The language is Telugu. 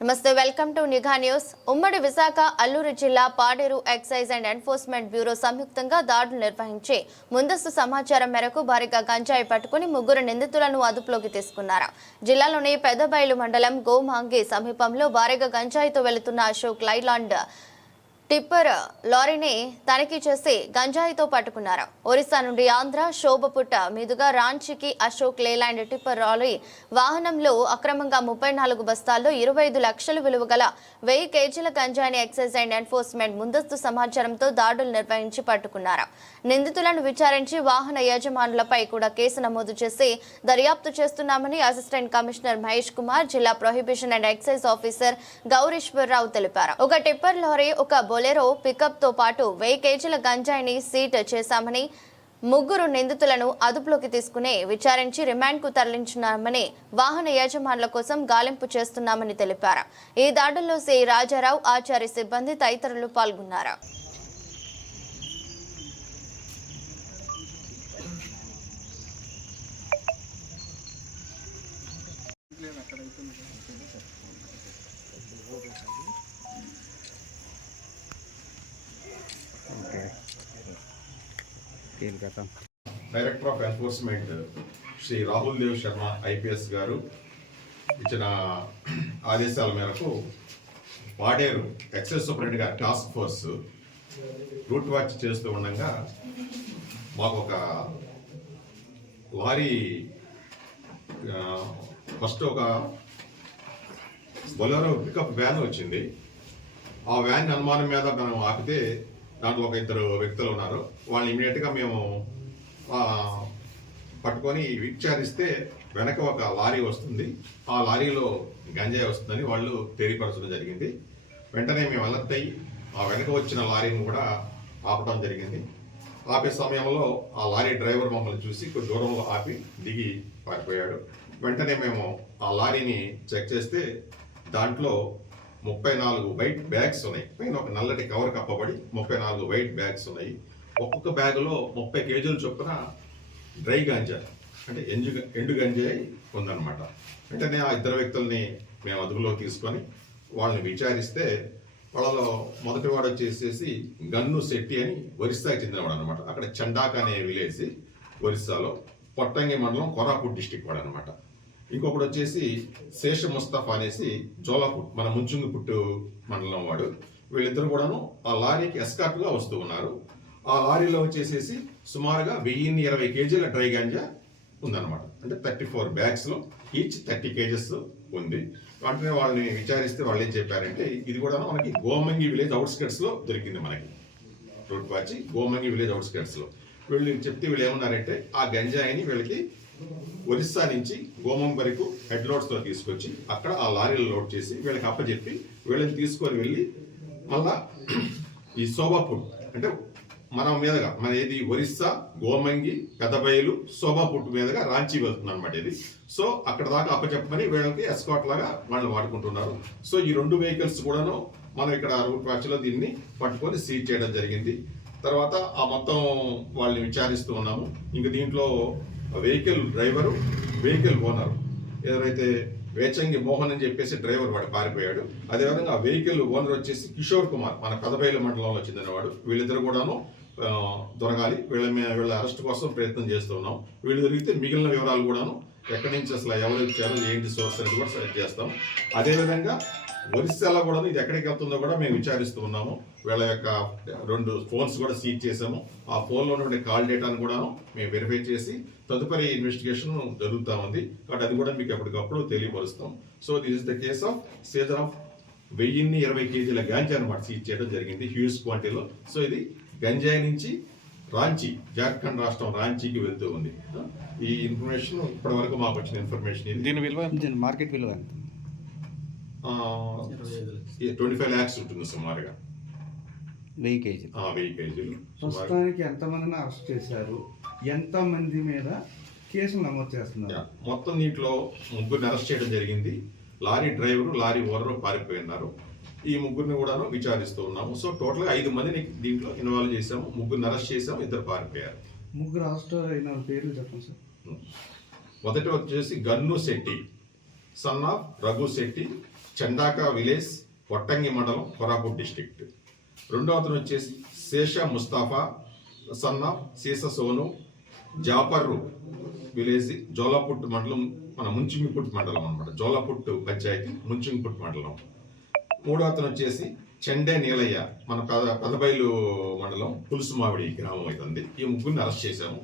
నమస్తే, వెల్కమ్ టు నిఘా న్యూస్. ఉమ్మడి విశాఖ అల్లూరు జిల్లా Paderu excise and enforcement bureau సంయుక్తంగా దాడులు నిర్వహించి ముందస్తు సమాచారం మేరకు భారీగా గంజాయి పట్టుకుని 3 నిందితులను అదుపులోకి తీసుకున్నారు. జిల్లాలోని పెద్దబైలు మండలం గోమాంగి సమీపంలో భారీగా గంజాయితో వెళుతున్న అశోక్ లైలాండ్ టిప్పర్ లారీని తనిఖీ చేసి గంజాయితో పట్టుకున్నారు. ఒరిస్సా నుండి ఆంధ్ర శోభపుట్ట మీదుగా రాంచీకి అశోక్ లేలాండ్ టిప్పర్ లారీ వాహనంలో అక్రమంగా 34 బస్తాల్లో 25 లక్షల విలువ గల 1000 కేజీల గంజాయిని ఎక్సైజ్ అండ్ ఎన్ఫోర్స్మెంట్ ముందస్తు సమాచారంతో దాడులు నిర్వహించి పట్టుకున్నారు. నిందితులను విచారించి వాహన యజమానులపై కూడా కేసు నమోదు చేసి దర్యాప్తు చేస్తున్నామని అసిస్టెంట్ కమిషనర్ మహేష్ కుమార్, జిల్లా prohibition and excise officer Gouriswara Rao తెలిపారు. ఒక టిప్పర్ లారీ, ఒక బొలెరో పికప్ తో పాటు 1000 కేజీల గంజాయిని సీజ్ చేశామని, 3 నిందితులను అదుపులోకి తీసుకుని విచారించి రిమాండ్ కు తరలించున్నామని, వాహన యజమానుల కోసం గాలింపు చేస్తున్నామని తెలిపారు. ఈ దాడుల్లో సి రాజారావు, ఆచారి సిబ్బంది తదితరులు పాల్గొన్నారు. Director of enforcement Shri Rahul Dev Sharma IPS గారు ఇచ్చిన ఆదేశాల మేరకు పాడేరు ఎక్సైజ్ సూపరింటెండెంట్ గారి టాస్క్ ఫోర్స్ రూట్ వాచ్ చేస్తూ ఉండగా మాకు ఒక లారీ ఫస్ట్ ఒక బొలెరో పికప్ వ్యాన్ వచ్చింది. ఆ వ్యాన్ అనుమానం మీద మనం ఆపితే దాంట్లో ఒక 2 వ్యక్తులు ఉన్నారు. వాళ్ళని ఇమీడియట్గా మేము పట్టుకొని విచారిస్తే వెనక ఒక లారీ వస్తుంది, ఆ లారీలో గంజాయి వస్తుందని వాళ్ళు తెలియపరచడం జరిగింది. వెంటనే మేము అలర్ట్ అయ్యి ఆ వెనక వచ్చిన లారీని కూడా ఆపడం జరిగింది. ఆపే సమయంలో ఆ లారీ డ్రైవర్ మమ్మల్ని చూసి కొద్ది దూరంలో ఆపి దిగి పారిపోయాడు. వెంటనే మేము ఆ లారీని చెక్ చేస్తే దాంట్లో 34 వైట్ బ్యాగ్స్ ఉన్నాయి. పైన ఒక నల్లటి కవర్ కప్పబడి 34 వైట్ బ్యాగ్స్ ఉన్నాయి. ఒక్కొక్క బ్యాగులో 30 కేజీల చొప్పున డ్రై గంజా అంటే ఎండు గంజాయి ఉందన్నమాట. వెంటనే ఆ 2 వ్యక్తుల్ని మేము అదుపులో తీసుకొని వాళ్ళని విచారిస్తే వాళ్ళలో మొదటి వాడు వచ్చేసేసి గన్ను శెట్టి అని ఒరిస్సాకి చెందినవాడు అనమాట. అక్కడ చండాక్ అనే విలేజ్ ఒరిస్సాలో, పొట్టంగి మండలం, కోరాపుట్ డిస్టిక్ వాడు అనమాట. ఇంకొకటి వచ్చేసి శేష ముస్తఫా అనేసి జోలాపుట్ మన ముంచుంగిపుట్టు మండలం వాడు. వీళ్ళిద్దరు కూడాను ఆ లారీకి ఎస్కార్ట్ గా వస్తూ ఉన్నారు. ఆ లారీలో వచ్చేసేసి సుమారుగా 1020 కేజీల డ్రై గాంజా ఉందన్నమాట. అంటే 34 బ్యాగ్స్ లో ఈచ్ 30 కేజెస్ ఉంది. వెంటనే వాళ్ళని విచారిస్తే వాళ్ళు ఏం చెప్పారంటే ఇది కూడా మనకి గోమంగి విలేజ్ అవుట్స్కట్స్ లో దొరికింది. మనకి రూట్ వాచి గోమంగి విలేజ్ అవుట్స్కట్స్ లో వీళ్ళు చెప్తే వీళ్ళు ఏమన్నారంటే ఆ గంజాయిని వీళ్ళకి ఒరిస్సా నుంచి గోమంగ్ వరకు హెడ్ లోడ్స్ తో తీసుకొచ్చి అక్కడ ఆ లారీలో లోడ్ చేసి వీళ్ళకి అప్పచెప్పి వీళ్ళని తీసుకొని వెళ్ళి మళ్ళా ఈ శోభాపుట్ అంటే మన మీదగా మన ఏది ఒరిస్సా గోమంగి పెద్దబయలు శోభాపుట్ మీదగా రాంచీ వెళ్తుంది అనమాట ఇది. సో అక్కడ దాకా అప్పచెప్పని వీళ్ళకి ఎస్కాట్ లాగా వాళ్ళు వాడుకుంటున్నారు. సో ఈ 2 వెహికల్స్ కూడాను మనం ఇక్కడ రూట్ వాచ్ లో దీన్ని పట్టుకొని సీజ్ చేయడం జరిగింది. తర్వాత ఆ మొత్తం వాళ్ళని విచారిస్తూ ఉన్నాము. ఇంక దీంట్లో వెహికల్ డ్రైవరు, వెహికల్ ఓనర్ ఎవరైతే వేచంగి మోహన్ అని చెప్పేసి డ్రైవర్ వాడు పారిపోయాడు. అదేవిధంగా ఆ వెహికల్ ఓనర్ వచ్చేసి కిషోర్ కుమార్ మన పెదబైలు మండలంలో చెందినవాడు. వీళ్ళిద్దరు కూడాను దొరకాలి. వీళ్ళ అరెస్ట్ కోసం ప్రయత్నం చేస్తున్నాం. వీళ్ళు దొరికితే మిగిలిన వివరాలు కూడాను ఎక్కడి నుంచి అసలు ఎవరు ఇచ్చారు, ఏంటి సోర్స్ అనేది కూడా సెలెక్ట్ చేస్తాం. అదేవిధంగా ఒరిస్సాలో కూడా ఇది ఎక్కడికి వెళ్తుందో కూడా మేము విచారిస్తూ ఉన్నాము. వీళ్ళ యొక్క 2 ఫోన్స్ కూడా సీజ్ చేసాము. ఆ ఫోన్లో ఉన్నటువంటి కాల్ డేటాను కూడా మేము వెరిఫై చేసి తదుపరి ఇన్వెస్టిగేషన్ జరుగుతూ ఉంది. కాబట్టి అది కూడా మీకు ఎప్పటికప్పుడు తెలియపరుస్తాం. So this is the case of seizure of 1020 కేజీల గంజాయి అనమాట సీజ్ చేయడం జరిగింది హ్యూజ్ క్వాంటిటీలో. సో ఇది గంజాయి నుంచి రాంచీ, జార్ఖండ్ రాష్ట్రం రాంచీకి వెళ్తూ ఉంది. ఈ ఇన్ఫర్మేషన్ ఇప్పటి వరకు మాకు వచ్చిన ఇన్ఫర్మేషన్. దీని విలువ మార్కెట్ విలువ 25 lakhs ఉంటుంది సుమారుగా. 1000 కేజీలు. 1000 కేజీలు. ప్రస్తుతానికి ఎంతమందిని అరెస్ట్ చేశారు, ఎంతమంది మీద కేసులు నమోదు చేస్తున్నారు? మొత్తం దీంట్లో 3 అరెస్ట్ చేయడం జరిగింది. లారీ డ్రైవరు, లారీ ఓనరు పారిపోయినారు. ఈ 3 కూడాను విచారిస్తూ ఉన్నాము. సో టోటల్గా 5 మందిని దీంట్లో ఇన్వాల్వ్ చేసాము. 3 అరెస్ట్ చేసాము, 2 పారిపోయారు. 3 అరెస్ట్ అయిన పేర్లు చెప్పండి సార్. మొదటి వచ్చేసి Gannu Shetti, son of Raghu Shetti, Chandaka village, Kottangi మండలం, కోరాపుట్ డిస్ట్రిక్ట్. రెండో అతను వచ్చేసి Shesha Mustafa son of Sisa Sonu, Japarru village, Jolaput మండలం, మన ముంచింగిపుట్ మండలం అనమాట. జోలాపుట్ పంచాయతీ, ముంచింగిపుట్ మండలం. మూడో అతను వచ్చేసి చెండే నీలయ్య, మన పెదబైలు మండలం, పులుసుమావిడి గ్రామం అవుతుంది. ఈ ముగ్గురిని అరెస్ట్ చేశాము.